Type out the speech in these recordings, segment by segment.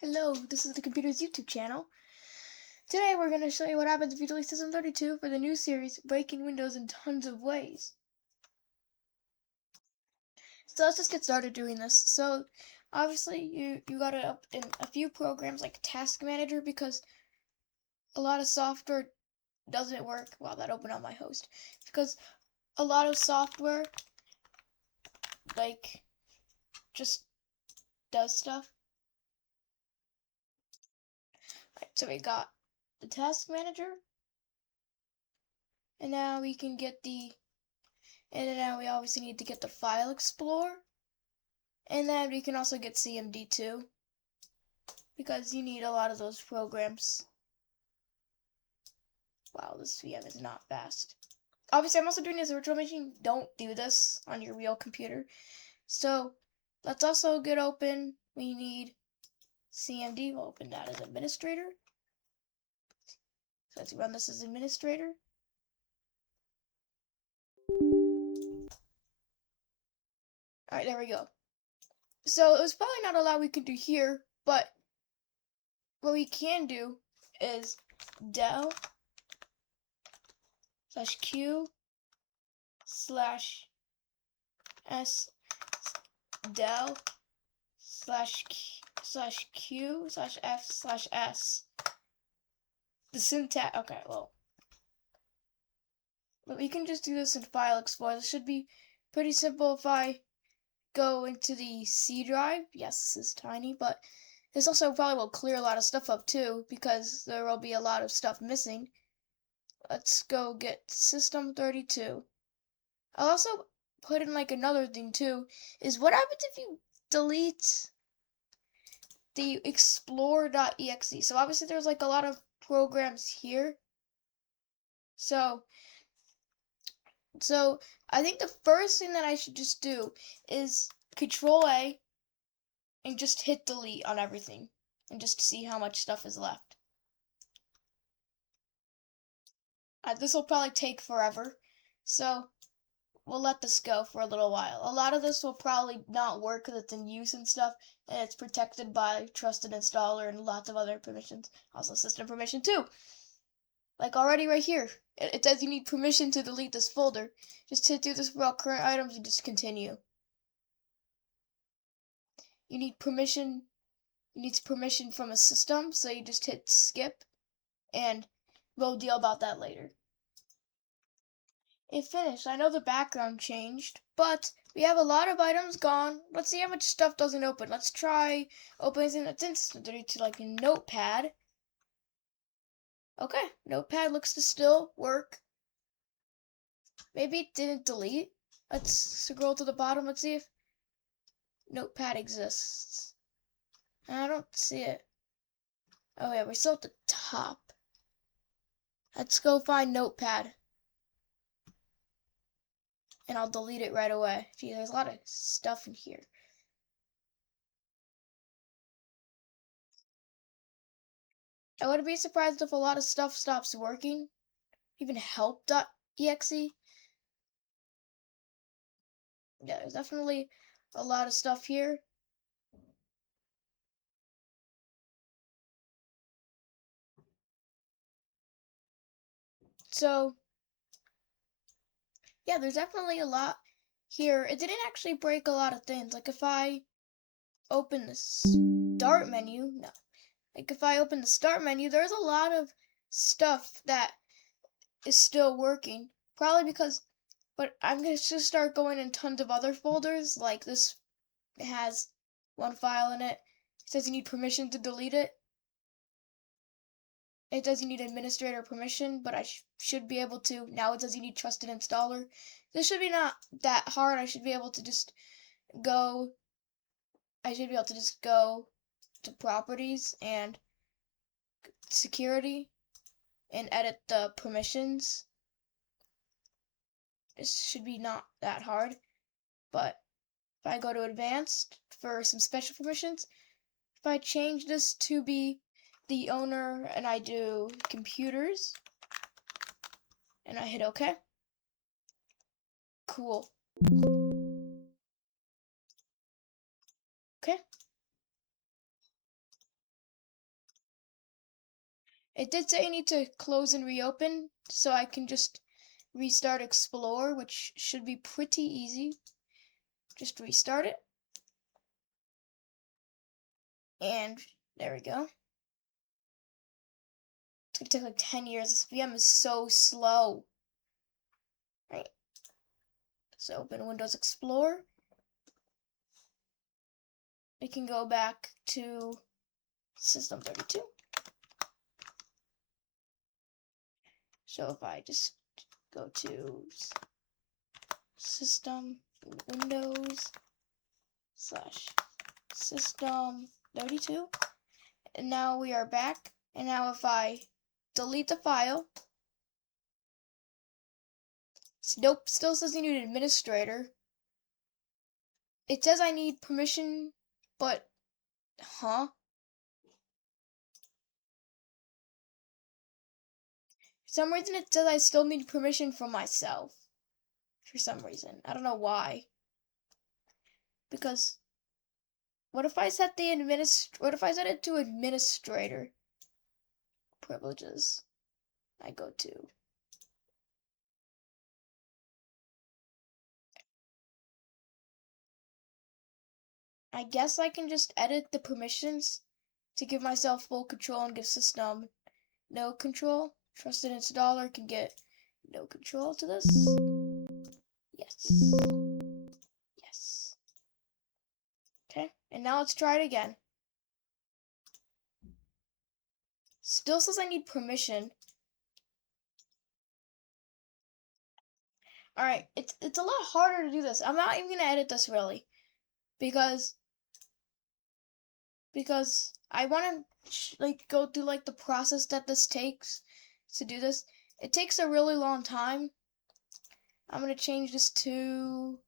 Hello, this is the computer's YouTube channel. Today we're going to show you what happens if you delete System32 for the new series, Breaking Windows in Tons of Ways. So let's just get started doing this. So obviously you got to up in a few programs like Task Manager because a lot of software doesn't work. Wow, that opened on my host. Because a lot of software like just does stuff. Right, so we got the Task Manager, and now we can get now we obviously need to get the File Explorer. And then we can also get CMD2 because you need a lot of those programs. Wow, this VM is not fast. Obviously, I'm also doing this virtual machine. Don't do this on your real computer. So let's also get open. We need CMD. We'll open that as administrator. So let's run this as administrator. All right, there we go. So it was probably not a lot we could do here, but what we can do is del /q /s del /q/f/s. The syntax, okay, well, but we can just do this in File Explorer. This should be pretty simple if I go into the C drive. Yes, this is tiny, but this also probably will clear a lot of stuff up too, because there will be a lot of stuff missing. Let's go get System32. I'll also put in like another thing too, is what happens if you delete the explore.exe. So obviously there's like a lot of programs here. So I think the first thing that I should just do is Control A and just hit delete on everything and just see how much stuff is left. This will probably take forever, so we'll let this go for a little while. A lot of this will probably not work because it's in use and stuff, and it's protected by trusted installer and lots of other permissions. Also system permission too. Like already right here, it says you need permission to delete this folder. Just hit do this for all current items and just continue. You need permission from a system, so you just hit skip, and we'll deal about that later. It finished. I know the background changed, but we have a lot of items gone. Let's see how much stuff doesn't open. Let's try opening something that's in System32, like a notepad. Okay, notepad looks to still work. Maybe it didn't delete. Let's scroll to the bottom. Let's see if notepad exists. I don't see it. Oh yeah, we're still at the top. Let's go find notepad. And I'll delete it right away. Gee, there's a lot of stuff in here. I wouldn't be surprised if a lot of stuff stops working. Even help.exe. Yeah, there's definitely a lot of stuff here. So, yeah, there's definitely a lot here. It didn't actually break a lot of things. Like if I open the start menu, no. Like if I open the start menu, there's a lot of stuff that is still working. Probably because, but I'm going to just start going in tons of other folders. Like this has one file in it. It says you need permission to delete it. It does you need administrator permission, but I should be able to. Now it says you need trusted installer. This should be not that hard. I should be able to just go to properties and security and edit the permissions. This should be not that hard, but if I go to advanced for some special permissions, if I change this to be the owner and I do computers and I hit OK. Cool. Okay. It did say I need to close and reopen, so I can just restart Explore, which should be pretty easy. Just restart it. And there we go. It's gonna take like 10 years. This VM is so slow. Right. So open Windows Explorer. We can go back to System32. So if I just go to System Windows / System32, and now we are back. And now if I delete the file, nope, still says you need an administrator. It says I need permission, but, huh? For some reason it says I still need permission from myself. For some reason. I don't know why. Because, what if I set it to administrator privileges? I go to I guess I can just edit the permissions to give myself full control and give system no control. Trusted installer can get no control to this. Yes. Yes. Okay, and now let's try it again. Still says I need permission. Alright, it's a lot harder to do this. I'm not even gonna edit this really. Because I want to like go through like the process that this takes to do this. It takes a really long time. I'm gonna change this to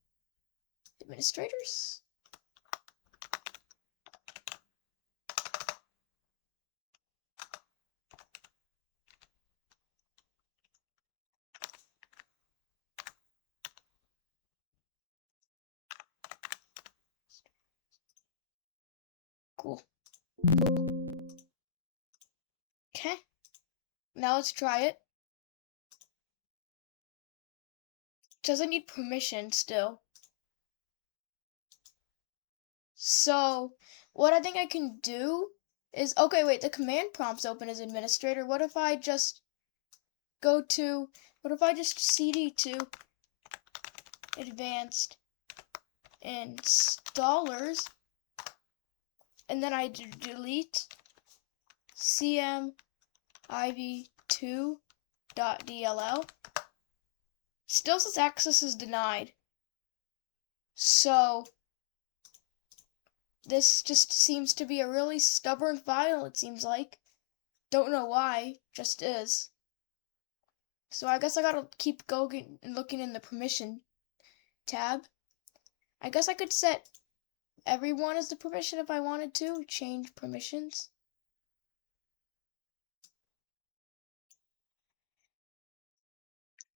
administrators. Cool. Okay. Now let's try it. Does it need permission still? So what I think I can do is, okay, wait, the command prompt's open as administrator. What if I just cd to advanced installers, and then I delete cmiv2.dll. Still says access is denied. So this just seems to be a really stubborn file, it seems like. Don't know why, just is. So I guess I gotta keep going and looking in the permission tab. I guess I could set everyone as the permission if I wanted to. Change permissions.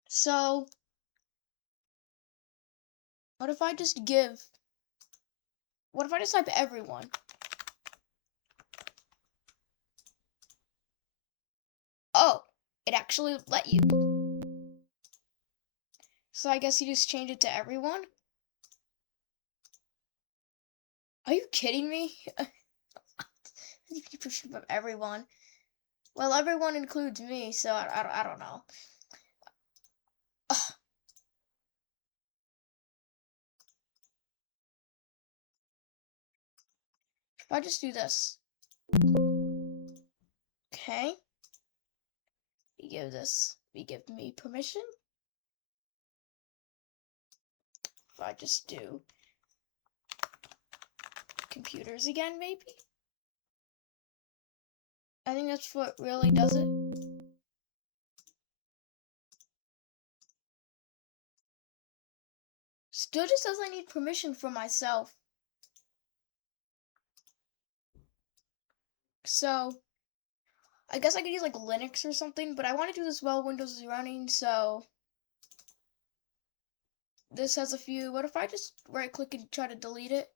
So what if I just type everyone? Oh, it actually let you. So I guess you just change it to everyone? Are you kidding me? Permission from everyone. Well, everyone includes me, so I don't know. Ugh. If I just do this. Okay. We give me permission. If I just do computers again, maybe? I think that's what really does it. Still just says I need permission from myself. So, I guess I could use like Linux or something, but I want to do this while Windows is running, so this has a few. What if I just right click and try to delete it?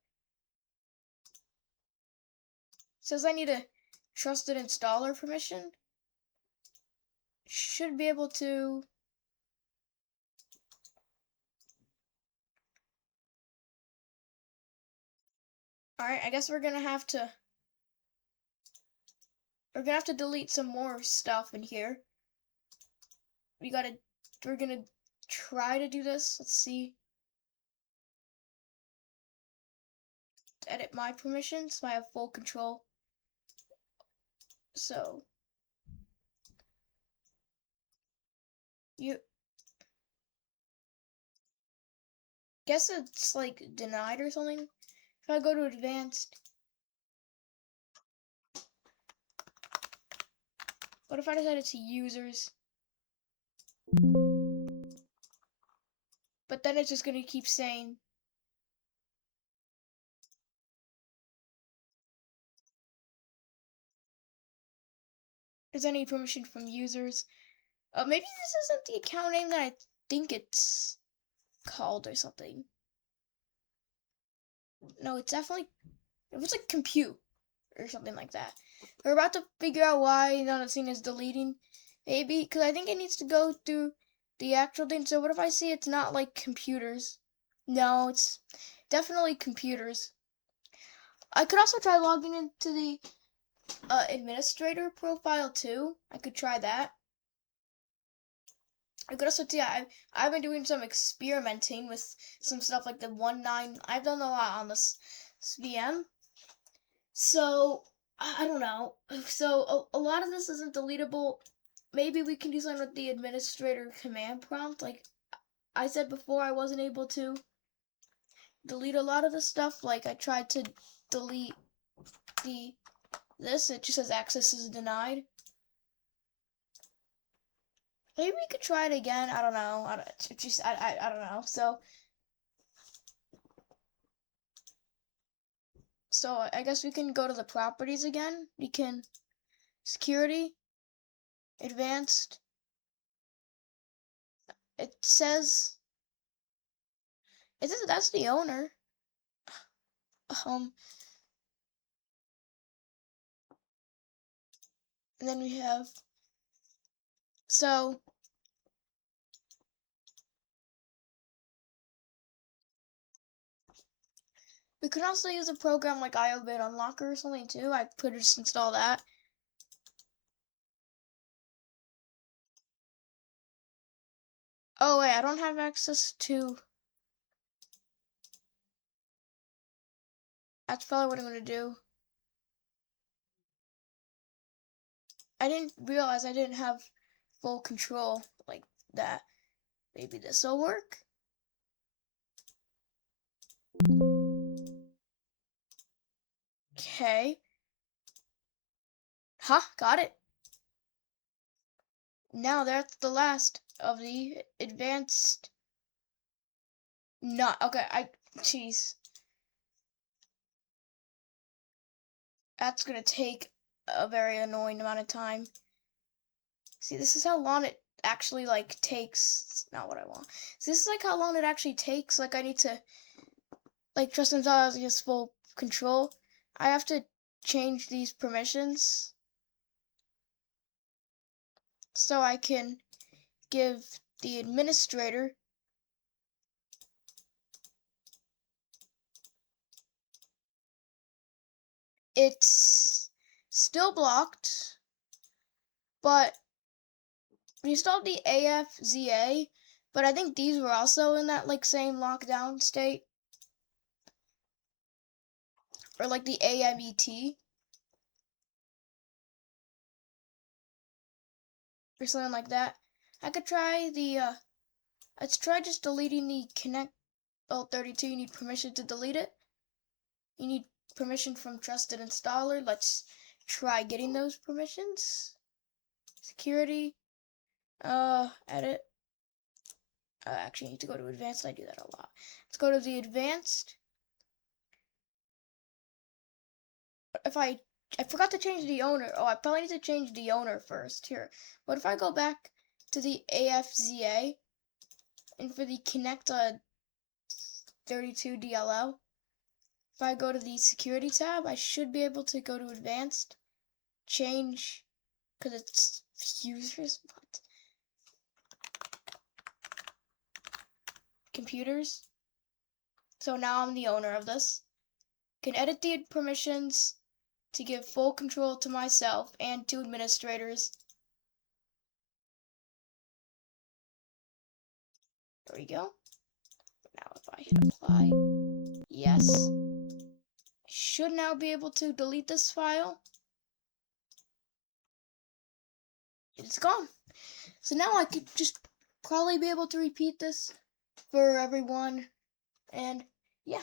It says I need a trusted installer permission. should be able to. Alright, I guess we're gonna have to delete some more stuff in here. We're gonna try to do this. Let's see. Edit my permissions so I have full control. So you guess it's like denied or something. If I go to advanced, what if I decided to users? But then it's just gonna keep saying is any permission from users. Maybe this isn't the account name that I think it's called or something. No, it's definitely, it was like compute or something like that. We're about to figure out why none of the scene is deleting. Maybe, because I think it needs to go through the actual thing. So what if I see it's not like computers? No, it's definitely computers. I could also try logging into the administrator profile too. I could try that. I could also, yeah, I've been doing some experimenting with some stuff like the 1.9. I've done a lot on this VM. So, I don't know. So, a lot of this isn't deletable. Maybe we can do something with the administrator command prompt. Like I said before, I wasn't able to delete a lot of the stuff. Like I tried to delete this. It just says access is denied. Maybe we could try it again. I don't know. I don't know. So I guess we can go to the properties again. We can security, advanced. It says that's the owner. Um, and then we have so we could also use a program like IOBit Unlocker or something too. I could just install that. Oh wait, I don't have access to. That's probably what I'm gonna do. I didn't realize I didn't have full control like that. Maybe this will work. Okay. Huh, got it. Now that's the last of the advanced. Not okay. Jeez. That's gonna take a very annoying amount of time. See, this is how long it actually like takes. It's not what I want. See, this is like how long it actually takes. Like I need to like Trust has full control. I have to change these permissions so I can give the administrator it's still blocked, but we installed the AFZA, but I think these were also in that like same lockdown state. Or like the AMET. Or something like that. I could try the let's try just deleting the connect 32. You need permission to delete it. You need permission from trusted installer. Let's try getting those permissions. Security. Edit. Actually, I need to go to advanced. I do that a lot. Let's go to the advanced. If I forgot to change the owner. Oh, I probably need to change the owner first. Here. What if I go back to the AFZA and for the connect 32 DLL? If I go to the security tab, I should be able to go to advanced, change because it's users. What? Computers. So now I'm the owner of this. Can edit the permissions to give full control to myself and to administrators. There we go. Now if I hit apply, yes. I should now be able to delete this file. It's gone. So now I could just probably be able to repeat this for everyone. And yeah.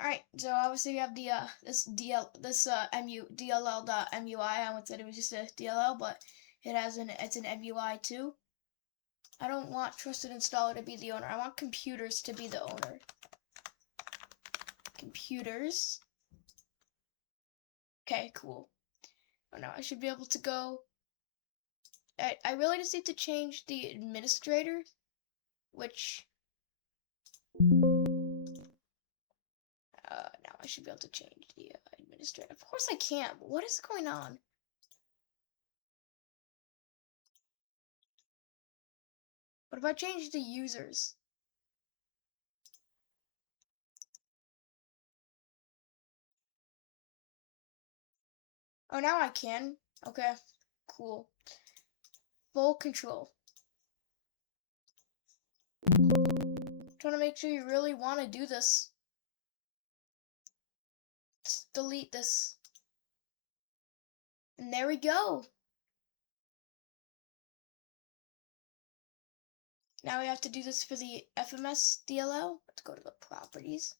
Alright, so obviously we have the this DLL.MUI. I would say it was just a DLL, but it's an MUI too. I don't want trusted installer to be the owner. I want computers to be the owner. Computers. Okay, cool. Oh, now I should be able to go. I really just need to change the administrator, which now I should be able to change the administrator. Of course I can't. But what is going on? What if I change the users? Oh, now I can. Okay, cool. Full control. Trying to make sure you really want to do this. Let's delete this. And there we go. Now we have to do this for the FMS DLL. Let's go to the properties.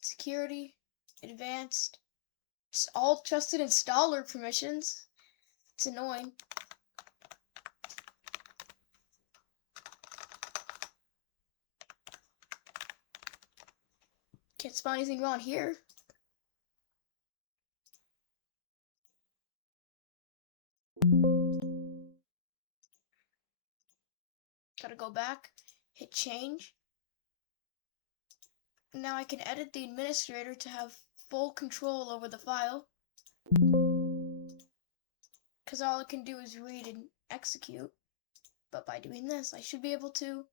Security, advanced. It's all trusted installer permissions. It's annoying. Can't spell anything wrong here. Gotta go back, hit change. And now I can edit the administrator to have full control over the file. Because all it can do is read and execute. But by doing this, I should be able to.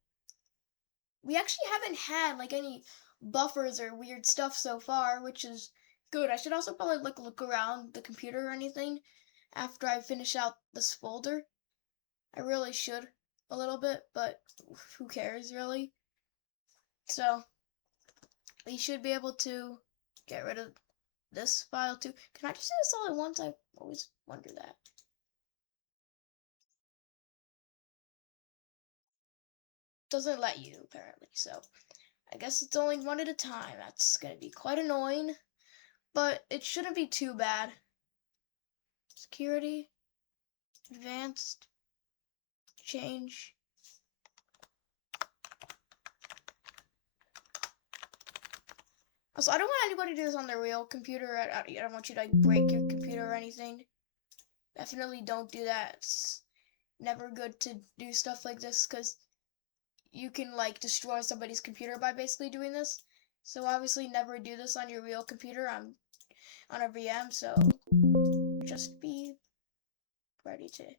We actually haven't had like any buffers or weird stuff so far, which is good. I should also probably look around the computer or anything after I finish out this folder. I really should a little bit, but who cares really? So we should be able to get rid of this file too. Can I just do this all at once? I always wonder that. Doesn't let you apparently, so I guess it's only one at a time. That's gonna be quite annoying, but it shouldn't be too bad. Security, advanced, change. Also, I don't want anybody to do this on their real computer. I don't want you to like break your computer or anything. Definitely don't do that. It's never good to do stuff like this because you can like destroy somebody's computer by basically doing this. So obviously never do this on your real computer on a VM. So just be ready to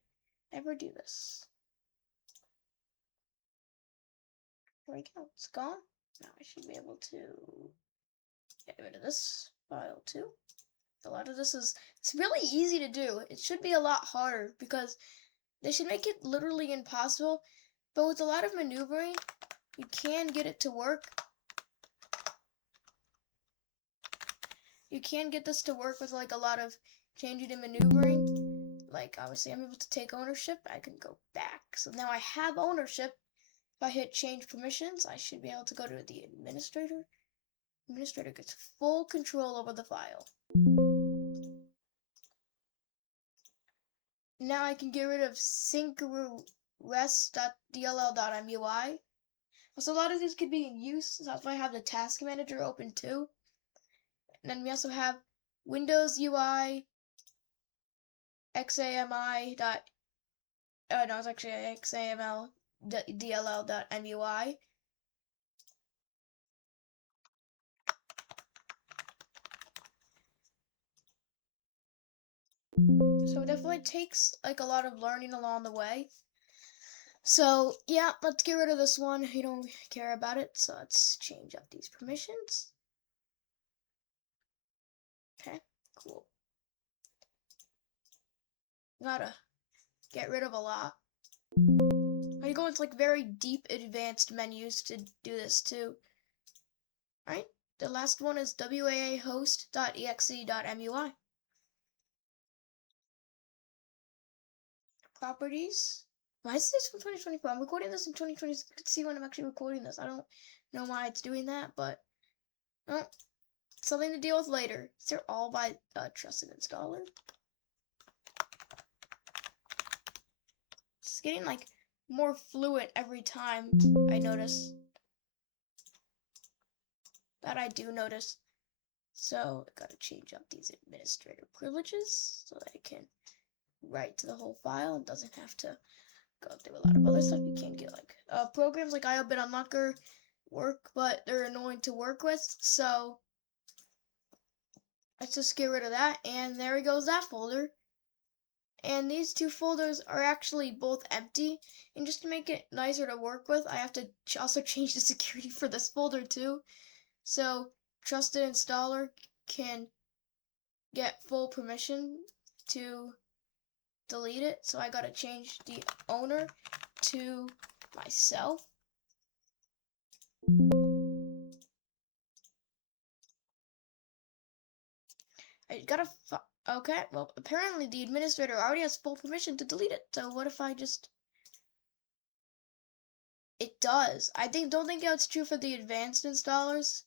never do this. There we go. It's gone. Now I should be able to get rid of this file too. A lot of this it's really easy to do. It should be a lot harder because they should make it literally impossible. But with a lot of maneuvering, you can get it to work. You can get this to work with like a lot of changing and maneuvering. Like obviously I'm able to take ownership. I can go back. So now I have ownership. If I hit change permissions, I should be able to go to the administrator. Administrator gets full control over the file. Now I can get rid of sync.rest.dll.mui. So a lot of these could be in use. So that's why I have the task manager open too. And then we also have Windows UI XAMI dot no, it's actually XAML DLL.MUI. So it definitely takes like a lot of learning along the way. So yeah, let's get rid of this one. You don't care about it. So let's change up these permissions. Okay, cool. Gotta get rid of a lot. I go into like very deep advanced menus to do this too. Alright, the last one is waa-host.exe.mui. Properties. Why is this from 2024? I'm recording this in 2020. So you can see when I'm actually recording this. I don't know why it's doing that, but well, something to deal with later. They're all by trusted installer. It's getting like more fluent every time. I notice that I do notice. So I gotta change up these administrator privileges so that I can write to the whole file and doesn't have to go through a lot of other stuff. You can't get like programs like IO Bit Unlocker work, but they're annoying to work with. So let's just get rid of that, and there goes that folder. And these two folders are actually both empty. And just to make it nicer to work with, I have to also change the security for this folder too. So trusted installer can get full permission to delete it. So I gotta change the owner to myself. I gotta, okay, well, apparently the administrator already has full permission to delete it. So what if I just, it does. Don't think that's true for the advanced installers.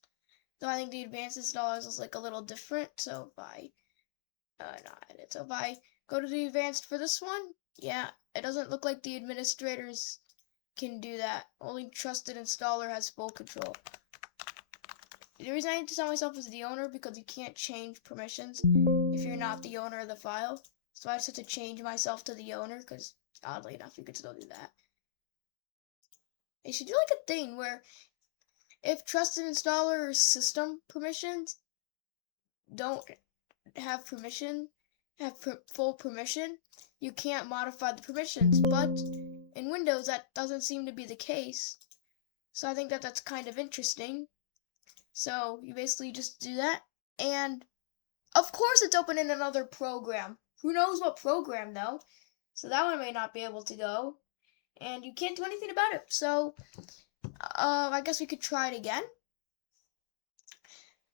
Though I think the advanced installers is like a little different. So if I, not edit. So if I go to the advanced for this one, yeah, it doesn't look like the administrators can do that. Only trusted installer has full control. The reason I need to tell myself is the owner because you can't change permissions if you're not the owner of the file. So I just have to change myself to the owner because oddly enough you could still do that. They should do like a thing where if trusted installer or system permissions don't have full permission, you can't modify the permissions. But in Windows that doesn't seem to be the case. So I think that that's kind of interesting. So you basically just do that, and of course it's open in another program. Who knows what program though? So that one may not be able to go, and you can't do anything about it. So I guess we could try it again.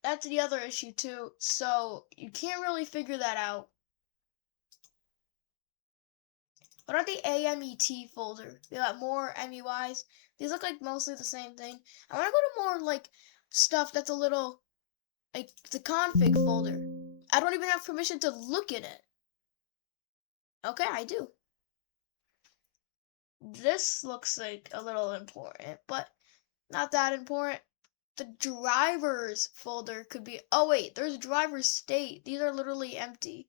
That's the other issue too. So you can't really figure that out. What about the AMET folder? We got more MUIs. These look like mostly the same thing. I want to go to more like stuff that's a little like the config folder. I don't even have permission to look in it. Okay, I do. This looks like a little important, but not that important. The drivers folder could be, oh wait, there's driver state. These are literally empty.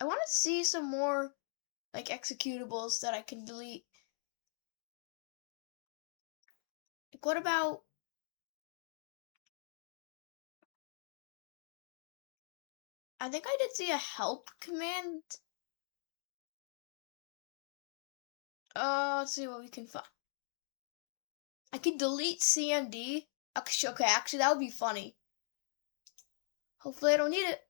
I want to see some more like executables that I can delete. Like what about, I think I did see a help command. Let's see what we can find. I can delete CMD. Okay, actually that would be funny. Hopefully I don't need it.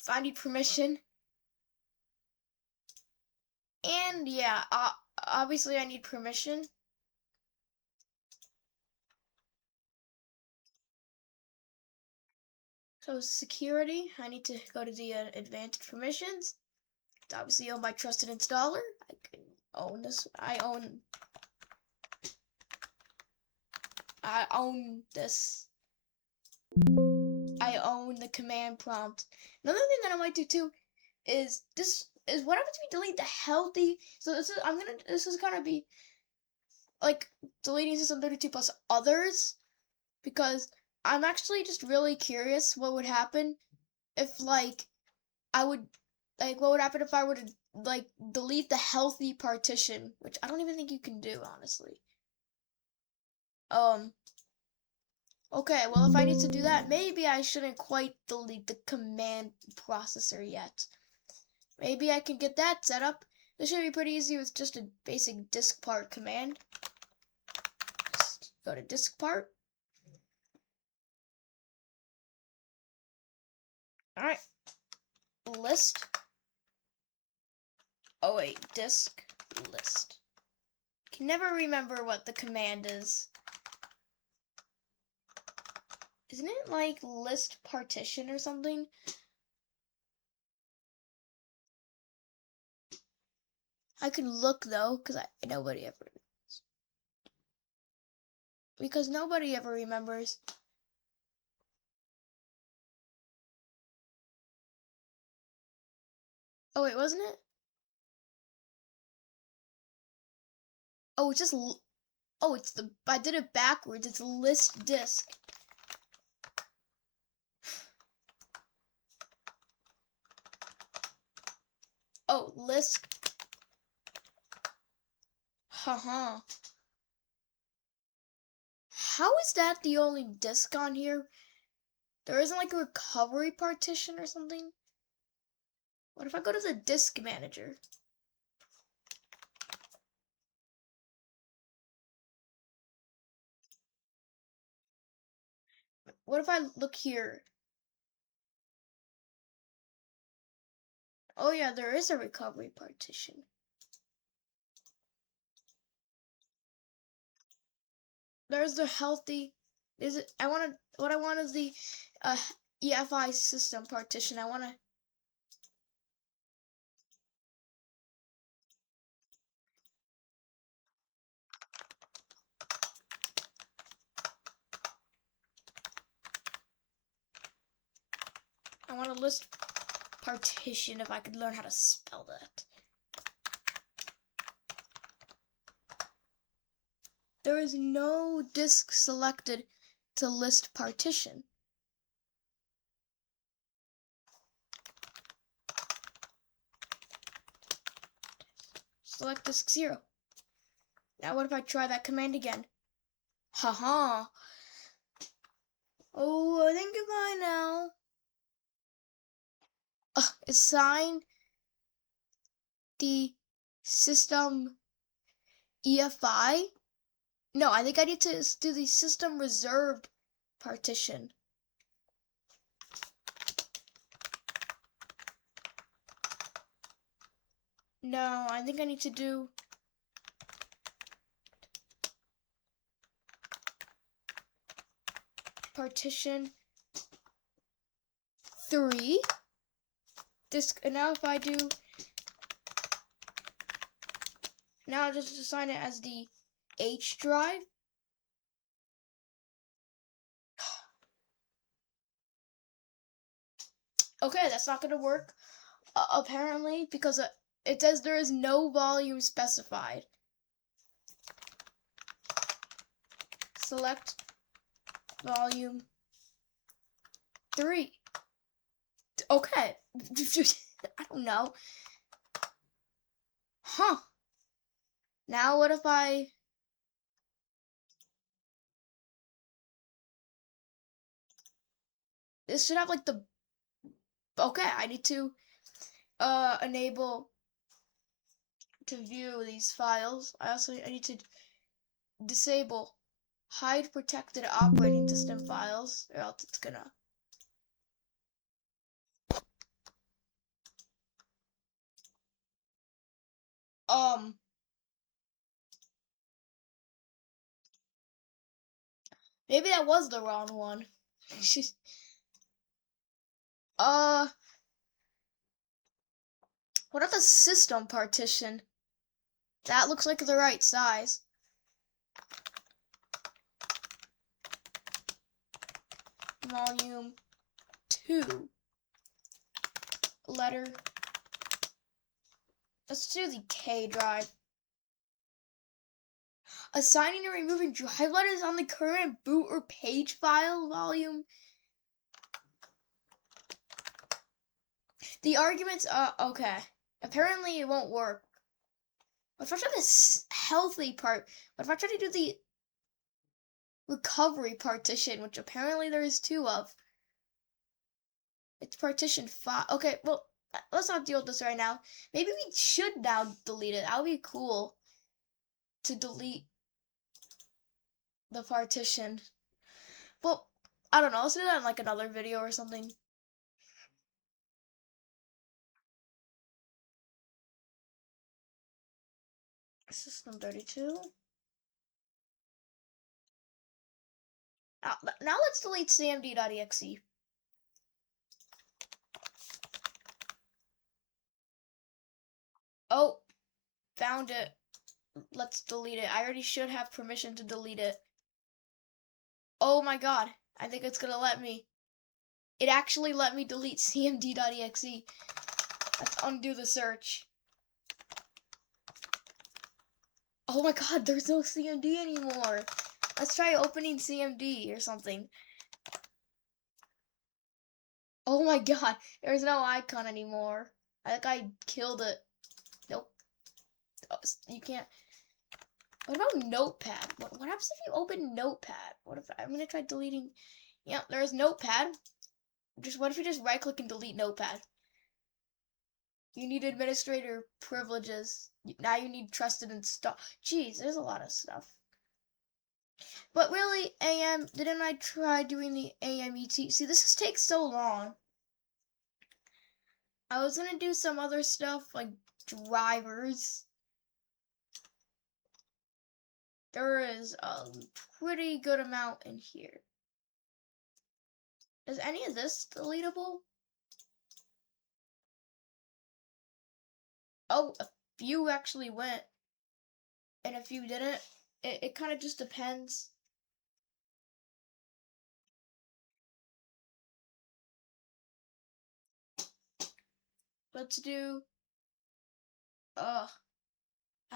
If I need permission. And yeah, obviously I need permission. So security, I need to go to the advanced permissions. It's obviously owned by trusted installer. I can own this. I own this. I own the command prompt. Another thing that I might do too is what happens if we delete the healthy. So this is gonna be like deleting System32 plus others, because I'm actually just really curious what would happen if like what would happen if I were to like delete the healthy partition, which I don't even think you can do, honestly. What Okay, well, if I need to do that, maybe I shouldn't quite delete the command processor yet. Maybe I can get that set up. This should be pretty easy with just a basic disk part command. Just go to disk part. Alright. List. Oh wait, disk list. Can never remember what the command is. Isn't it like list partition or something? I could look though, because nobody ever remembers. Oh wait, wasn't it? Oh, it's just oh, it's I did it backwards. It's list disk. Oh, list. Haha. How is that the only disk on here? There isn't like a recovery partition or something? What if I go to the disk manager? What if I look here? Oh yeah, there is a recovery partition. There's the healthy. Is it? What I want is the EFI system partition. I want to list partition if I could learn how to spell that. There is no disk selected to list partition. Select disk 0. Now what if I try that command again? Haha. Oh, I think you're fine now. Assign the system EFI. No, I think I need to do the system reserved partition. No, I think I need to do partition 3. Disk, and now if I do, now I'll just assign it as the H drive. Okay, that's not gonna work, apparently, because it says there is no volume specified. Select volume 3. Okay. I don't know. Huh. Now what if I... This should have like the... Okay, I need to enable to view these files. I need to disable hide protected operating system files, or else it's gonna... Maybe that was the wrong one. What about the system partition? That looks like the right size. Volume 2. Letter. Let's do the K drive. Assigning and removing drive letters on the current boot or page file volume. The arguments, okay. Apparently it won't work. What if I try this healthy part? What if I try to do the recovery partition, which apparently there is two of. It's partition 5. Okay, well, let's not deal with this right now. Maybe we should now delete it. That would be cool to delete the partition. Well, I don't know. Let's do that in like another video or something. System32. Now let's delete cmd.exe. Oh, found it. Let's delete it. I already should have permission to delete it. Oh my god. I think it's gonna let me. It actually let me delete cmd.exe. Let's undo the search. Oh my god, there's no CMD anymore. Let's try opening CMD or something. Oh my god, there's no icon anymore. I think I killed it. Nope. Oh, you can't. What about Notepad? What happens if you open Notepad? What if I'm gonna try deleting? Yeah, there's Notepad. What if you just right click and delete Notepad? You need administrator privileges. Now you need trusted install. Jeez, there's a lot of stuff. But really, didn't I try doing the AMET? See, this takes so long. I was gonna do some other stuff like drivers. There is a pretty good amount in here. Is any of this deletable? Oh, a few actually went, and a few didn't. It kind of just depends. Let's do, I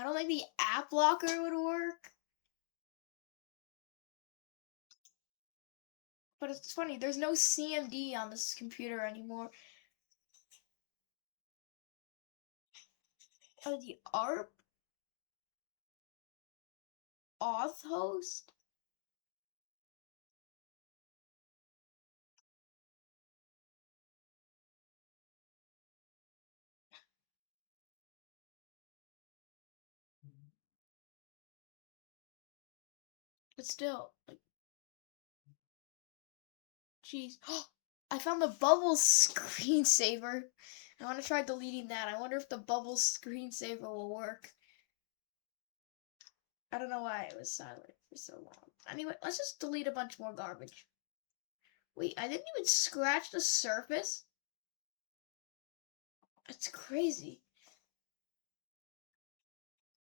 don't think the app locker would work. But it's funny, there's no CMD on this computer anymore. Oh, the ARP auth host? But still, like, jeez. I found the Bubbles screensaver. I want to try deleting that. I wonder if the Bubbles screensaver will work. I don't know why it was silent for so long. Anyway, let's just delete a bunch more garbage. Wait, I didn't even scratch the surface? That's crazy.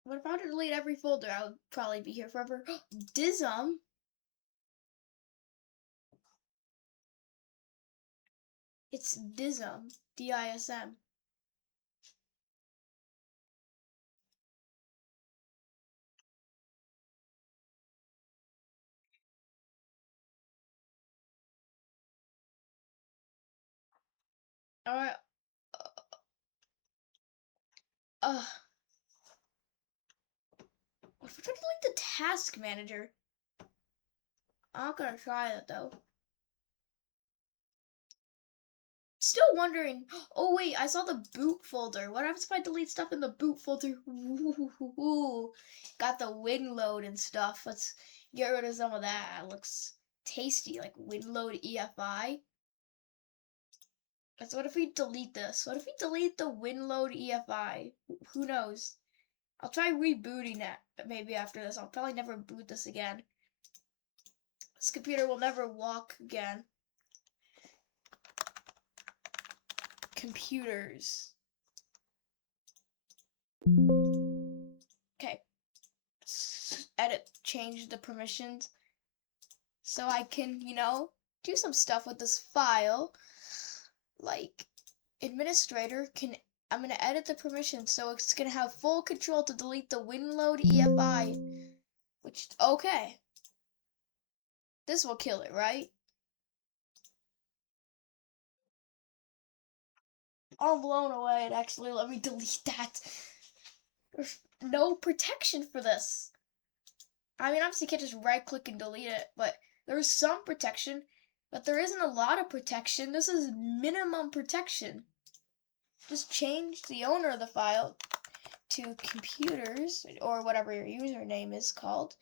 What if I were to delete every folder? I would probably be here forever. Dism? It's Dism. D-I-S-M. Alright. What if I try to delete the task manager? I'm not gonna try that though. Still wondering. Oh wait, I saw the boot folder. What happens if I delete stuff in the boot folder? Ooh, got the WinLoad and stuff. Let's get rid of some of that. It looks tasty, like WinLoad EFI. So what if we delete this? What if we delete the WinLoad EFI? Who knows? I'll try rebooting it maybe after this. I'll probably never boot this again. This computer will never walk again. Computers. Okay. Edit, change the permissions so I can, do some stuff with this file. Like, administrator can, I'm going to edit the permissions so it's going to have full control to delete the WinLoad EFI. Which, okay. This will kill it, right? I'm blown away. It actually let me delete that. There's no protection for this. I mean, obviously you can't just right click and delete it, but there's some protection, but there isn't a lot of protection. This is minimum protection. Just change the owner of the file to computers or whatever your username is called,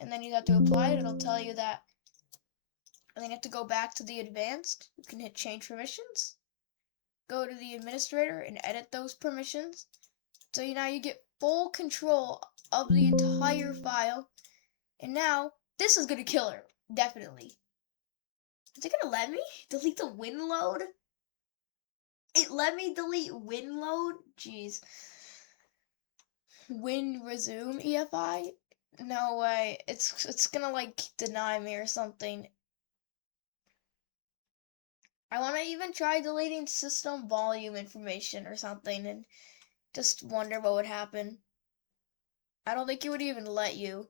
and then you have to apply it. It'll tell you that, and then you have to go back to the advanced. You can hit change permissions, go to the administrator and edit those permissions. So now you get full control of the entire file. And now this is gonna kill her, definitely. Is it gonna let me delete the win load? It let me delete win load? Jeez. Win resume EFI? No way. It's gonna like deny me or something. I wanna even try deleting system volume information or something and just wonder what would happen. I don't think it would even let you.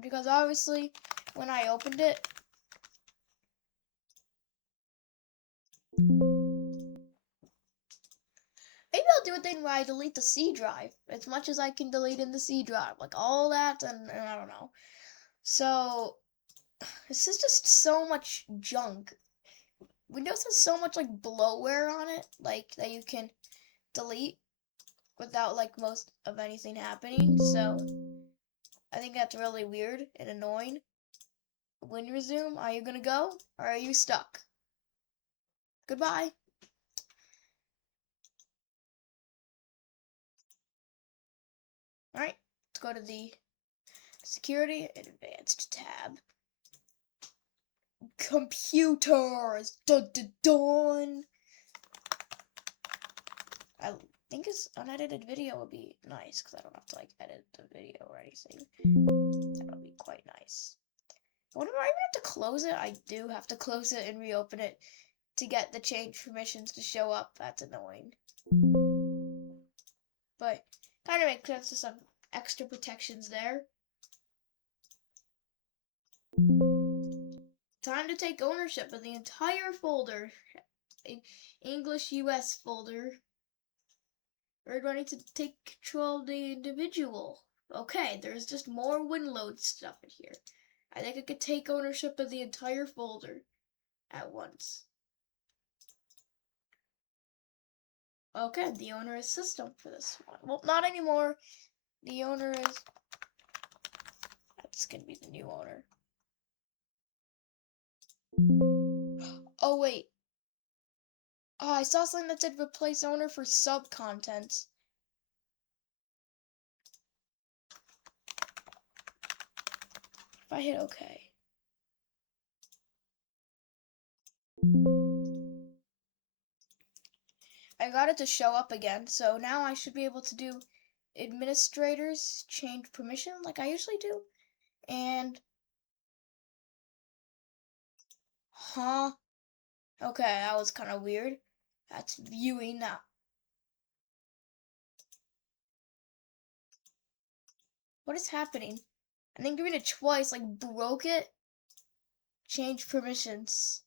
Because obviously when I opened it, maybe I'll do a thing where I delete the C drive as much as I can delete in the C drive, like all that, and I don't know. So this is just so much junk. Windows has so much like bloatware on it, like that you can delete without like most of anything happening. So I think that's really weird and annoying. When you resume, are you gonna go or are you stuck? Goodbye. All right, let's go to the Security Advanced tab. Computers! Dun dun dun! I think this unedited video would be nice because I don't have to like edit the video or anything. That'll be quite nice. Whenever I have to close it, I do have to close it and reopen it to get the change permissions to show up. That's annoying. But kind of makes sense to some extra protections there. Time to take ownership of the entire folder. English US folder. We're going to take control of the individual. Okay, there's just more WinLoad stuff in here. I think I could take ownership of the entire folder at once. Okay, the owner is system for this one. Well, not anymore. The owner is... That's going to be the new owner. Oh, wait. Oh, I saw something that said replace owner for sub-contents. If I hit OK. I got it to show up again, so now I should be able to do administrators change permission like I usually do. And... Huh? Okay, that was kind of weird. That's viewing now. What is happening? I think doing it twice, like, broke it. Change permissions.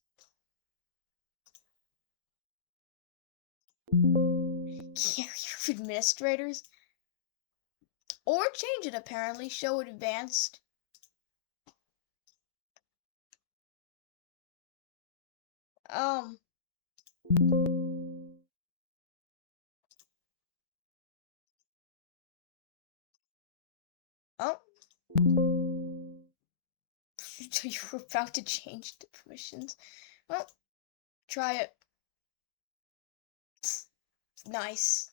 Carrier administrators. Or change it, apparently. Show advanced. Um. Oh. You were about to change the permissions. Well, try it. Nice.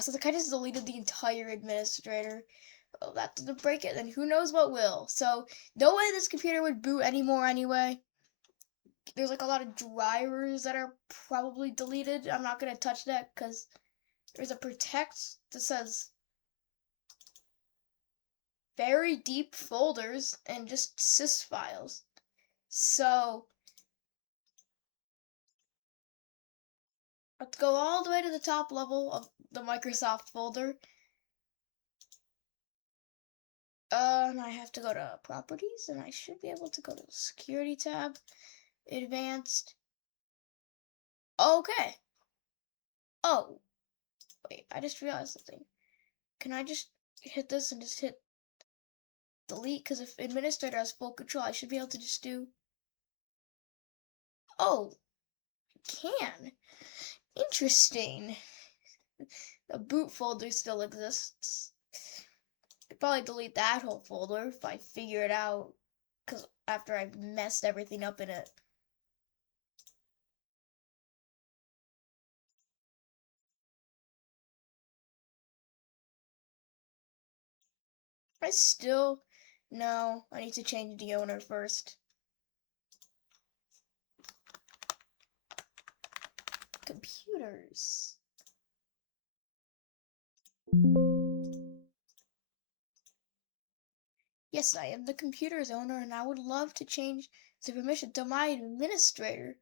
So the guy just deleted the entire administrator. Oh, that didn't break it, then who knows what will. So, no way this computer would boot anymore anyway. There's like a lot of drivers that are probably deleted. I'm not going to touch that because there's a protect that says very deep folders and just sys files. So, let's go all the way to the top level of the Microsoft folder. And I have to go to properties, and I should be able to go to the security tab, advanced. Okay. Oh, wait, I just realized something. Can I just hit this and just hit delete? Because if administrator has full control, I should be able to just do... Oh, can. Interesting. The boot folder still exists. I'd probably delete that whole folder if I figure it out. Because after I've messed everything up in it. I still... No, I need to change the owner first. Computers. Yes, I am the computer's owner and I would love to change the permission to my administrator.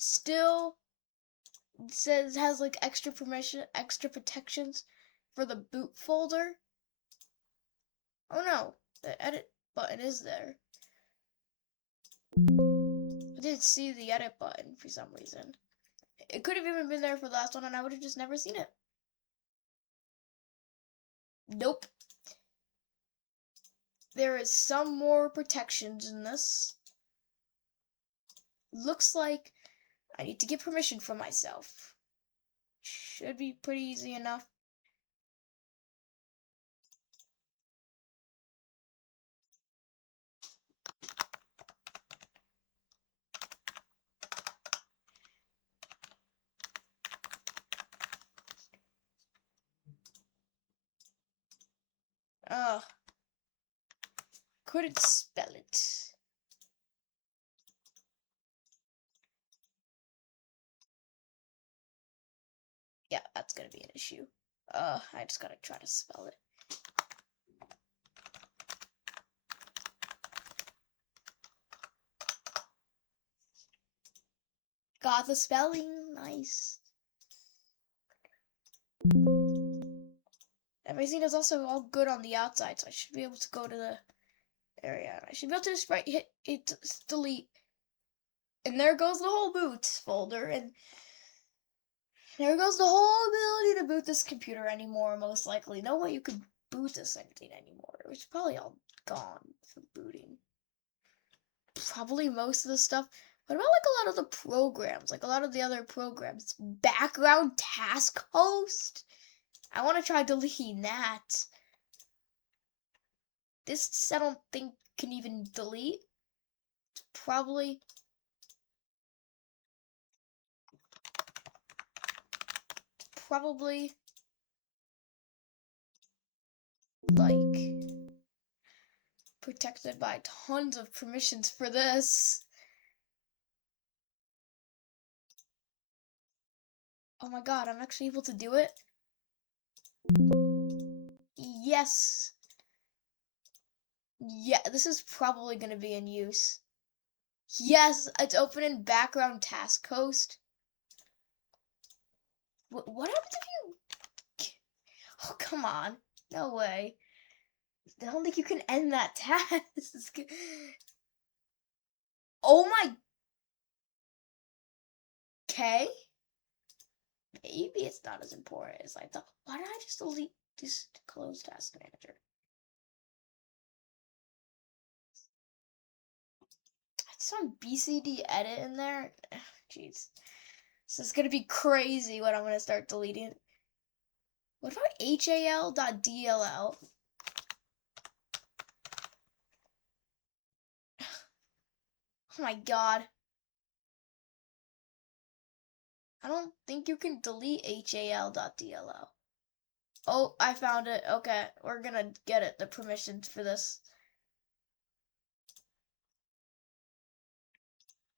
Still says has like extra permission, extra protections for the boot folder. Oh no, the edit button is there. I didn't see the edit button for some reason. It could have even been there for the last one and I would have just never seen it. Nope. There is some more protections in this. Looks like I need to get permission from myself. Should be pretty easy enough. Ugh. Couldn't spell it. Yeah, that's gonna be an issue. I just gotta try to spell it. Got the spelling, nice. Everything is also all good on the outside, so I should be able to go to the area. I should be able to just hit delete. And there goes the whole boot folder, and there goes the whole ability to boot this computer anymore, most likely. No way you could boot this anything anymore. It's probably all gone from booting. Probably most of the stuff. What about like a lot of the programs? Like a lot of the other programs. Background task host? I want to try deleting that. This I don't think can even delete. It's probably like protected by tons of permissions for this. Oh my god, I'm actually able to do it. Yes. Yeah, this is probably going to be in use. Yes, it's open in background task host. What happens if you... Oh, come on. No way. I don't think you can end that task. Oh my... Okay. Maybe it's not as important as I thought. Why did I just delete this close task manager? Some BCD edit in there. Jeez. This is gonna be crazy what I'm gonna start deleting. What about hal.dll? Oh my god. I don't think you can delete hal.dll. Oh, I found it. Okay, we're gonna get it. The permissions for this.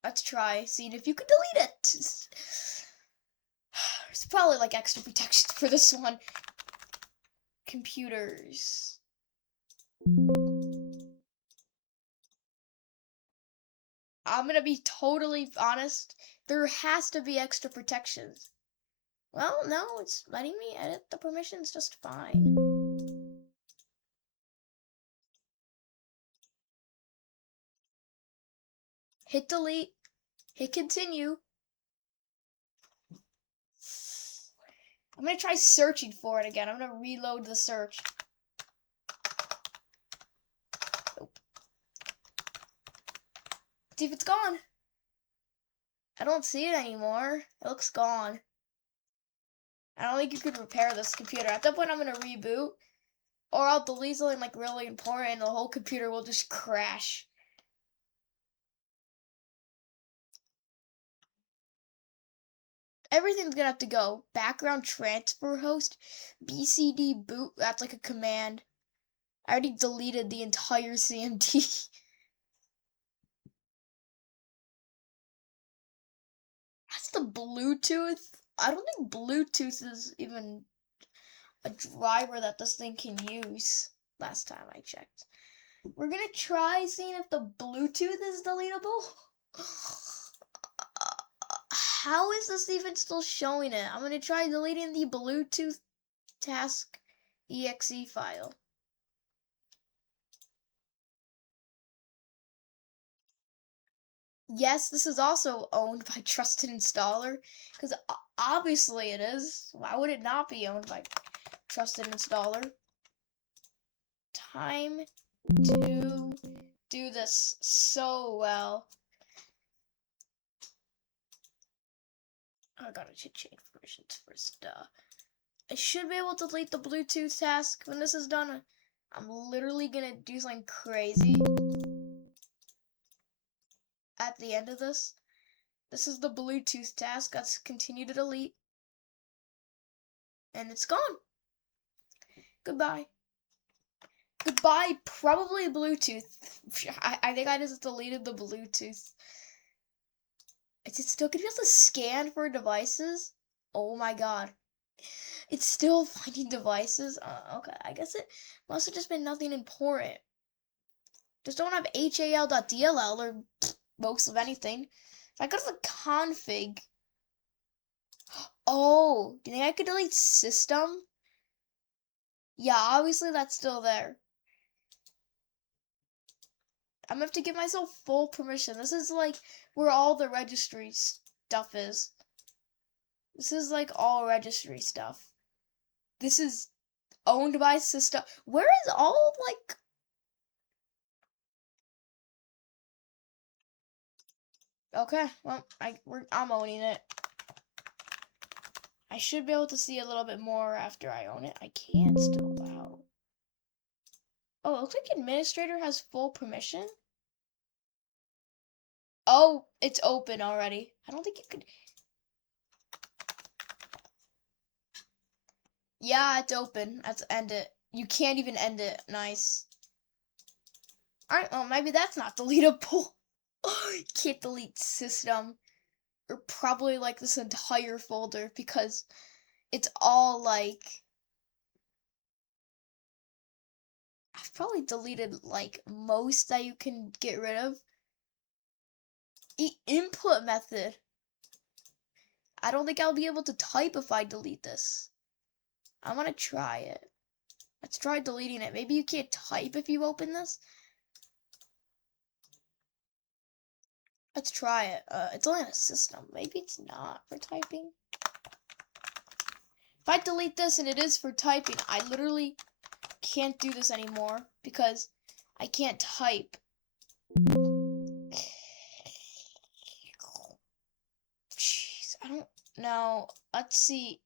Let's try seeing if you can delete it. There's probably like extra protections for this one. Computers. I'm gonna be totally honest. There has to be extra protections. Well, no, it's letting me edit the permissions just fine. hit delete, hit continue. I'm gonna try searching for it again. I'm gonna reload the search. Nope. See if it's gone. I don't see it anymore. It looks gone. I don't think you could repair this computer. At that point, I'm gonna reboot. Or I'll delete something like really important and the whole computer will just crash. Everything's gonna have to go. Background transfer host, BCD boot, that's like a command. I already deleted the entire CMD. That's the Bluetooth. I don't think Bluetooth is even a driver that this thing can use. Last time I checked. We're gonna try seeing if the Bluetooth is deletable. How is this even still showing it? I'm gonna try deleting the Bluetooth task exe file. Yes, this is also owned by Trusted Installer, because obviously it is. Why would it not be owned by Trusted Installer? Time to do this so well. I gotta change permissions first. I should be able to delete the Bluetooth task when this is done. I'm literally gonna do something crazy at the end of this. This is the Bluetooth task. Let's continue to delete. And it's gone. Goodbye. Goodbye, probably Bluetooth. I think I just deleted the Bluetooth. Is it still, could you just scan for devices? Oh my god. It's still finding devices? Okay, I guess it must have just been nothing important. Just don't have hal.dll or most of anything. If I go to the config. Oh, do you think I could delete system? Yeah, obviously that's still there. I'm gonna have to give myself full permission. This is like where all the registry stuff is. This is like all registry stuff. This is owned by System. Where is all like? Okay, well I'm owning it. I should be able to see a little bit more after I own it. I can't still allow. Oh, it looks like administrator has full permission. Oh, it's open already. I don't think you could. Yeah, it's open. Let's end it. You can't even end it. Nice. Alright, well, maybe that's not deletable. You can't delete system. Or probably like this entire folder because it's all like. I've probably deleted like most that you can get rid of. Input method. I don't think I'll be able to type if I delete this. I'm gonna try it. Let's try deleting it. Maybe you can't type if you open this. Let's try it. It's only on a system. Maybe it's not for typing. If I delete this and it is for typing, I literally can't do this anymore because I can't type. Jeez, I don't know. Let's see.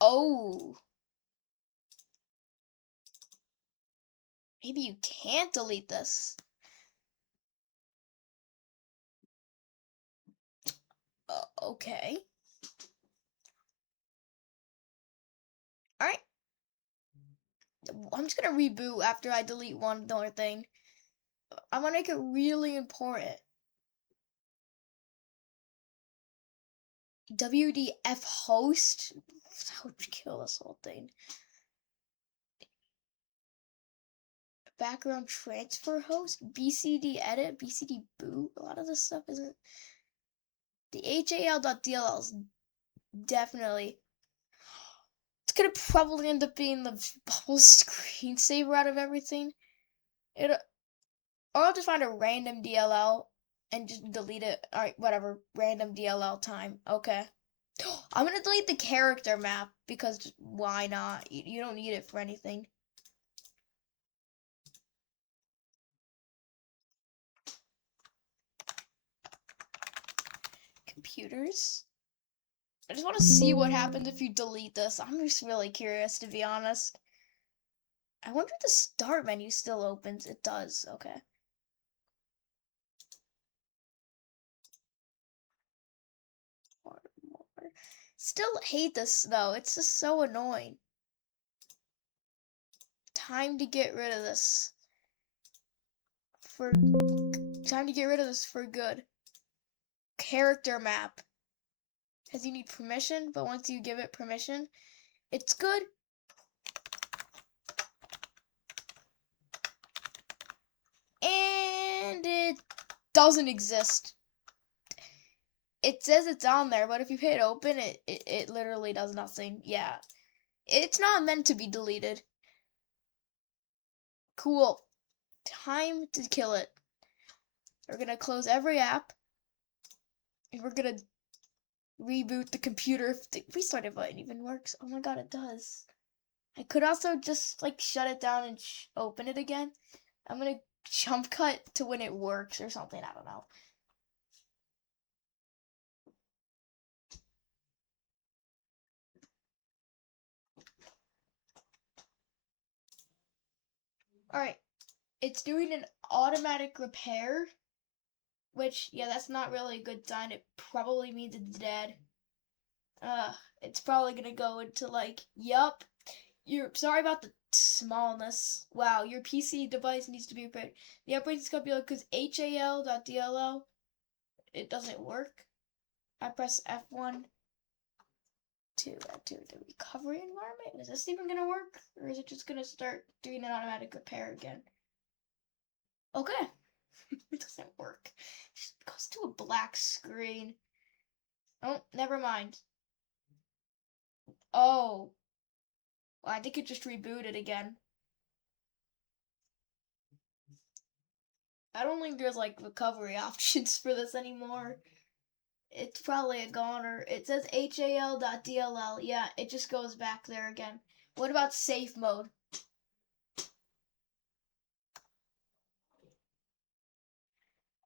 Oh. Maybe you can't delete this. Okay. Alright. I'm just gonna reboot after I delete one more thing. I'm gonna make it really important. WDF host? That would kill this whole thing. Background transfer host? BCD edit? BCD boot? A lot of this stuff isn't. The hal.dll is definitely. It's gonna probably end up being the bubble screensaver out of everything. Or I'll just find a random DLL and just delete it. Alright, whatever. Random DLL time. Okay. I'm gonna delete the character map because why not? You don't need it for anything. Computers. I just want to see what happens if you delete this. I'm just really curious, to be honest. I wonder if the start menu still opens. It does. Okay. Still hate this though. It's just so annoying. Time to get rid of this. For time to get rid of this for good. Character map. Because you need permission, but once you give it permission, it's good. And it doesn't exist. It says it's on there, but if you hit open, it literally does nothing. Yeah. It's not meant to be deleted. Cool. Time to kill it. We're gonna close every app. And we're gonna reboot the computer. If the restart button even works. Oh my god, it does. I could also just like shut it down and open it again. I'm gonna jump cut to when it works or something. I don't know. Alright. It's doing an automatic repair. Which, yeah, that's not really a good sign. It probably means it's dead. It's probably gonna go into like, yup, you're sorry about the smallness. Wow, your PC device needs to be repaired. The operating system because hal.dll, it doesn't work. I press F1 to enter the recovery environment. Is this even gonna work? Or is it just gonna start doing an automatic repair again? Okay. It doesn't work. It just goes to a black screen. Oh, never mind. Oh. Well, I think it just rebooted again. I don't think there's like recovery options for this anymore. It's probably a goner. It says hal.dll. Yeah, it just goes back there again. What about safe mode?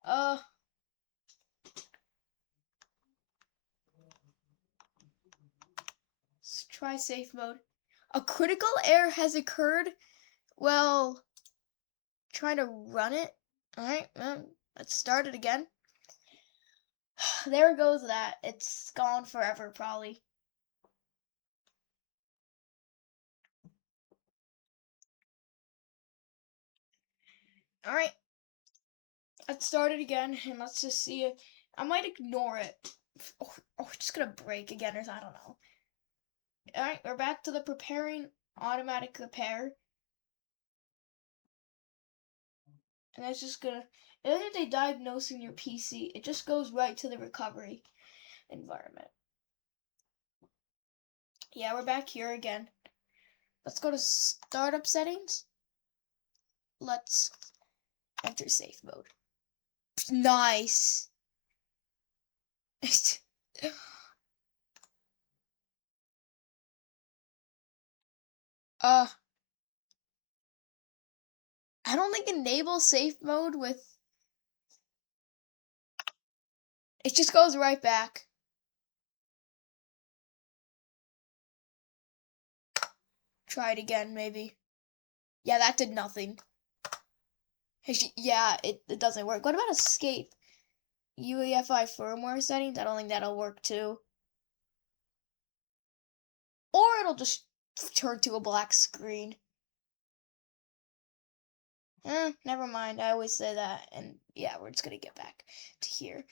Uh, let's try safe mode. A critical error has occurred. Well, trying to run it. Alright, let's start it again. There goes that. It's gone forever, probably. Alright, let's start it again, and let's just see it. I might ignore it. Oh, it's just gonna break again, or I don't know. Alright, we're back to the preparing automatic repair. And it's just gonna, it doesn't say diagnosing your PC, it just goes right to the recovery environment. Yeah, we're back here again. Let's go to startup settings. Let's enter safe mode. Nice. uh, I don't think enable safe mode with, it just goes right back. Try it again, maybe. Yeah, that did nothing. Yeah, it doesn't work. What about escape? UEFI firmware settings? I don't think that'll work too. Or it'll just turn to a black screen. Never mind. I always say that. And yeah, we're just gonna get back to here.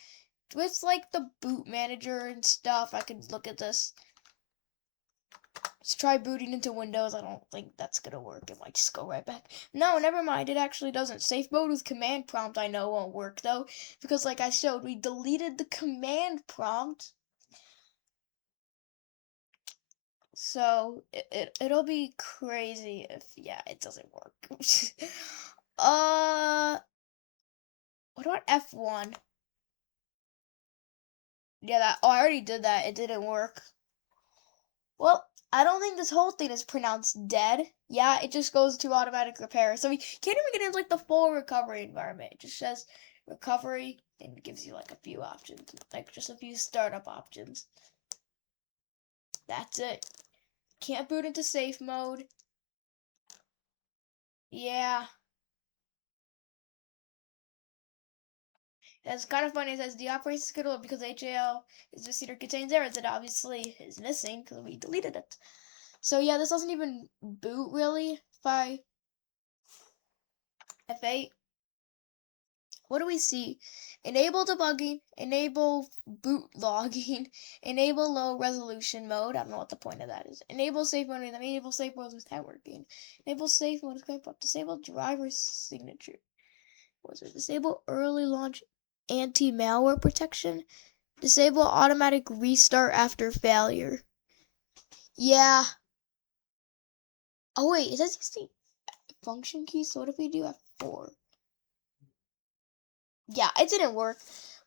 With like the boot manager and stuff, I could look at this. Let's try booting into Windows. I don't think that's gonna work. It might just go right back. No, never mind. It actually doesn't. Safe mode with command prompt I know won't work though. Because like I showed, we deleted the command prompt. So it'll be crazy if yeah, it doesn't work. uh What about F1? Yeah, that. Oh, I already did that. It didn't work. Well, I don't think this whole thing is pronounced dead. Yeah, it just goes to automatic repair. So we can't even get into like the full recovery environment. It just says recovery and gives you like a few options, like just a few startup options. That's it. Can't boot into safe mode. Yeah. That's kind of funny. It says the operation schedule because HAL is missing or contains errors. It obviously is missing because we deleted it. So yeah, this doesn't even boot really. If I F8, what do we see? Enable debugging, enable boot logging, enable low resolution mode. I don't know what the point of that is. Enable safe mode, enable safe mode with networking. Enable safe mode with crank disable driver signature. What's it? Disable early launch anti-malware protection. Disable automatic restart after failure. Yeah. Oh wait, it says use the function key, so what if we do F4? Yeah, it didn't work.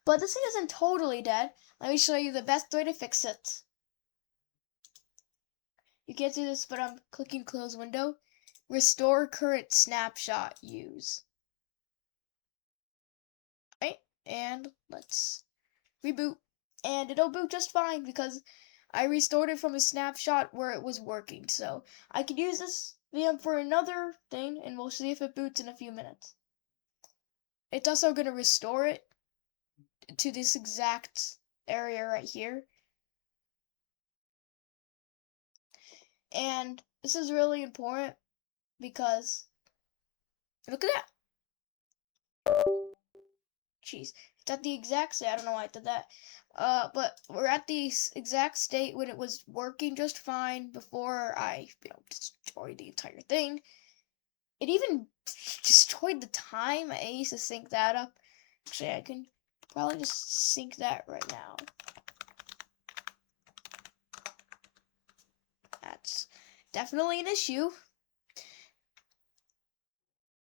But this thing isn't totally dead. Let me show you the best way to fix it. You can't do this, but I'm clicking close window. Restore current snapshot use. Right? And let's reboot. And it'll boot just fine because I restored it from a snapshot where it was working. So I could use this VM for another thing and we'll see if it boots in a few minutes. It's also going to restore it to this exact area right here. And this is really important because look at that. Jeez, it's at the exact state. I don't know why I did that. But we're at the exact state when it was working just fine before I, destroyed the entire thing. It even destroyed the time. I used to sync that up. Actually, I can probably just sync that right now. That's definitely an issue.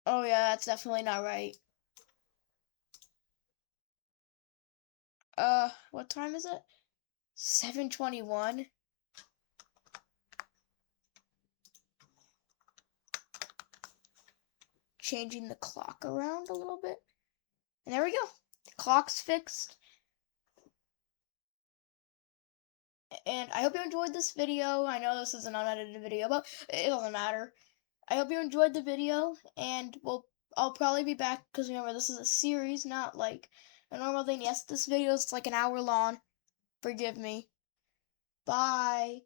Oh yeah, that's definitely not right. What time is it? 7:21. Changing the clock around a little bit. And there we go. The clock's fixed. And I hope you enjoyed this video. I know this is an unedited video, but it doesn't matter. I hope you enjoyed the video, and I'll probably be back, because remember, this is a series, not like a normal thing. Yes, this video is like an hour long. Forgive me. Bye.